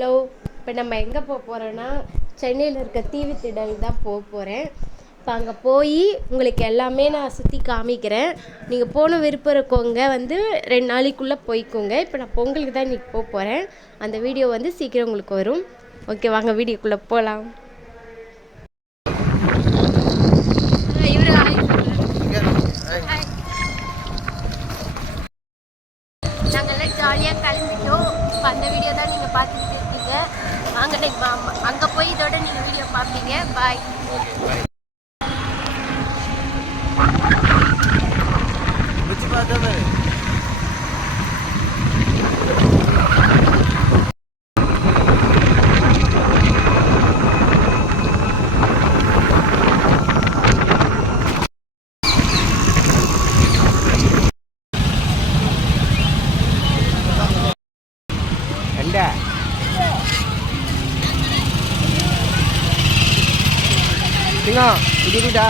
Hello இப்போ நம்ம எங்கே போக போகிறோன்னா சென்னையில் இருக்க தீவுத்திடல் தான் போக போகிறேன் இப்போ அங்கே போய் உங்களுக்கு எல்லாமே நான் சுற்றி காமிக்கிறேன். நீங்கள் போன விருப்பம் இருக்கவங்க வந்து ரெண்டு நாளைக்குள்ளே போய்க்கோங்க. இப்போ நான் பொங்கலுக்கு தான் இன்றைக்கி போக போகிறேன் அந்த வீடியோ வந்து சீக்கிரம் உங்களுக்கு வரும். ஓகே வாங்க வீடியோக்குள்ளே போகலாம் வீடியோ தான் நீங்கள் பார்த்துட்டு இருக்கீங்க. வாங்க நீங்கள் அங்கே போய் இதோட நீங்கள் வீடியோ பார்ப்பீங்க. பாய் இருக்க சிங்கம் இது வீடா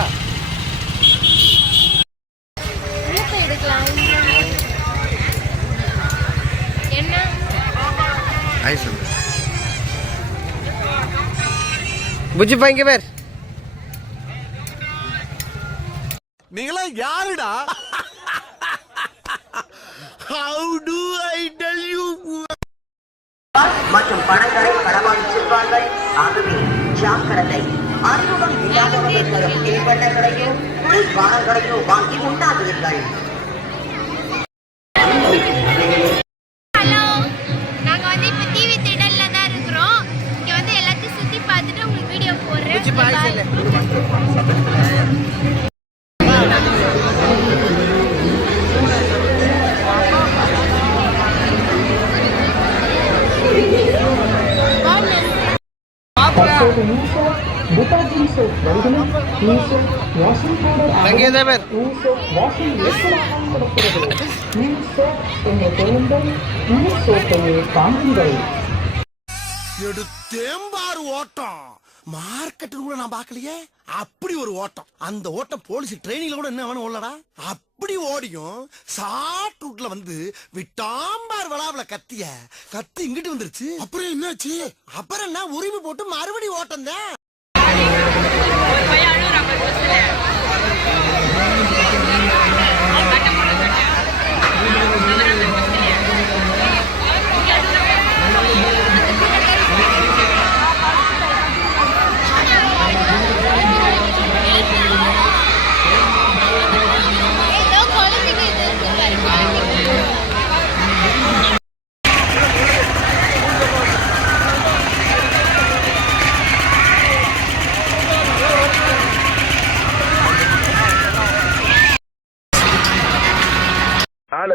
புஜி பைங்க பேர் நீங்களா யாருடா? பணங்களை களவாடி செல்வார்கள் ஆகவே ஜாக்கிரதை. அறிமுகம் இல்லாதவர்கள் தரும் தின்பண்டங்களையோ குளிர்பானங்களையோ வாங்கி உண்டாகுவீர்கள் தற்போது Meesho detergent soap Meesho washing powder Meesho washing Meesho தாங்குங்கள் ஓட்டம். மார்க்கெட் கூட நான் பார்க்கலையே? அப்படி ஒரு ஓட்டம். அந்த ஓட்டம் போலீஸ் ட்ரைனிங்ல கூட என்ன வேணும் ஓடலடா அப்படி ஓடியும் ஷார்ட் ரூட்ல வந்து விட்டாம்பார் விழாவுல கத்திய கத்தி இங்கிட்டு வந்துருச்சு. அப்புறம் என்னாச்சு? அப்புறம் என்ன? உரிமை போட்டு மறுபடி ஓட்டம் தான்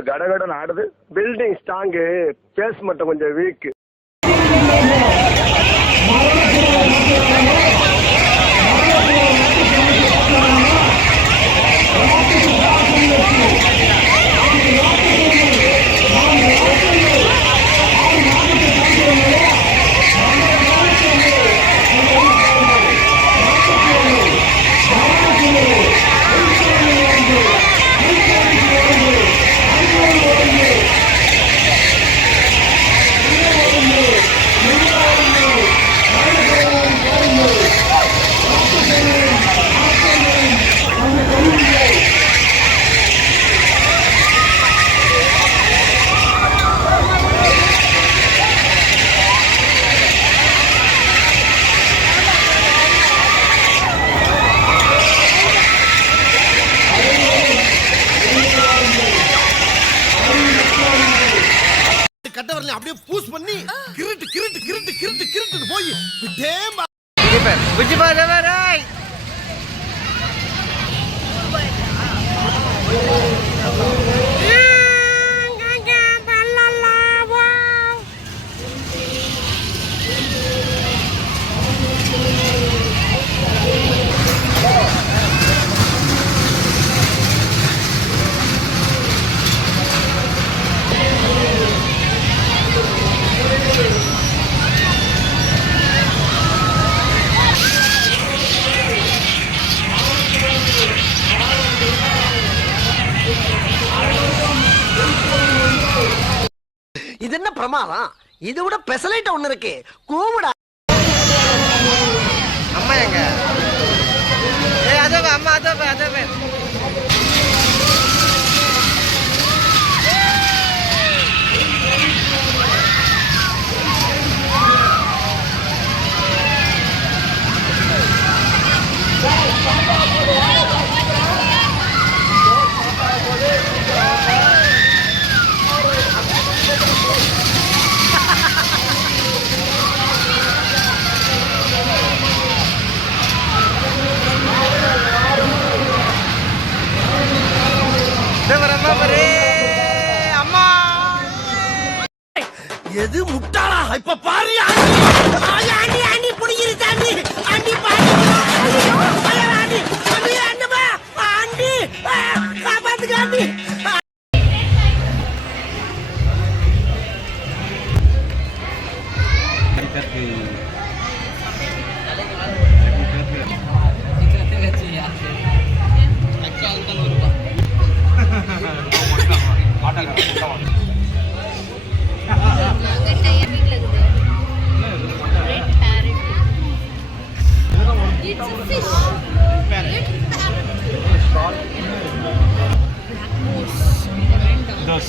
கடகடன் ஆடுது. பில்டிங் ஸ்ட்ராங்கு பேஸ் மட்டும் கொஞ்சம் வீக் கட்ட வரல அப்படியே பூஸ் பண்ணி கிரிட்டு கிரிட்டு கிரிட்டு கிரிட்டு கிரிட்டு போய் விட்டேம்பா புஜி பேர் புஜி பாய் இது என்ன பிரமாதம்? இது விட பெசலைட் ஒண்ணு இருக்கு. கூவிடா. அம்மா எங்க? அதோ அம்மா அதோ அதோ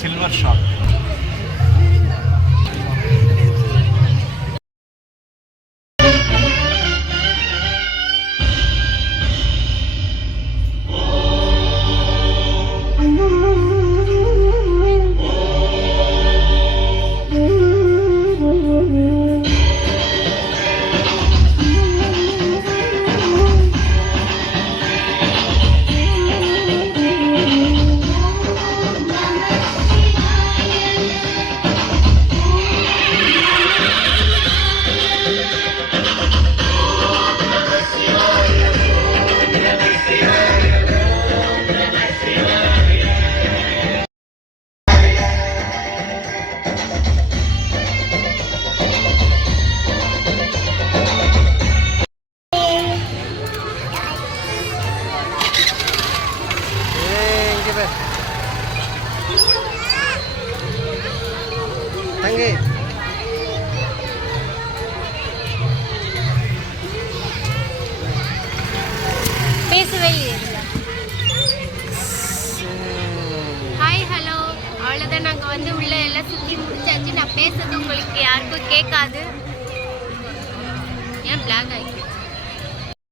সিলভার শপ தங்கி பேசவே ஹாய் ஹலோ அவ்வளோதான் நாங்கள் வந்து உள்ள எல்லாம் சுற்றி முடிச்சாச்சு. நான் பேசுறது உங்களுக்கு யாருக்கும் கேட்காது. ஏன் பிளாக் ஆகி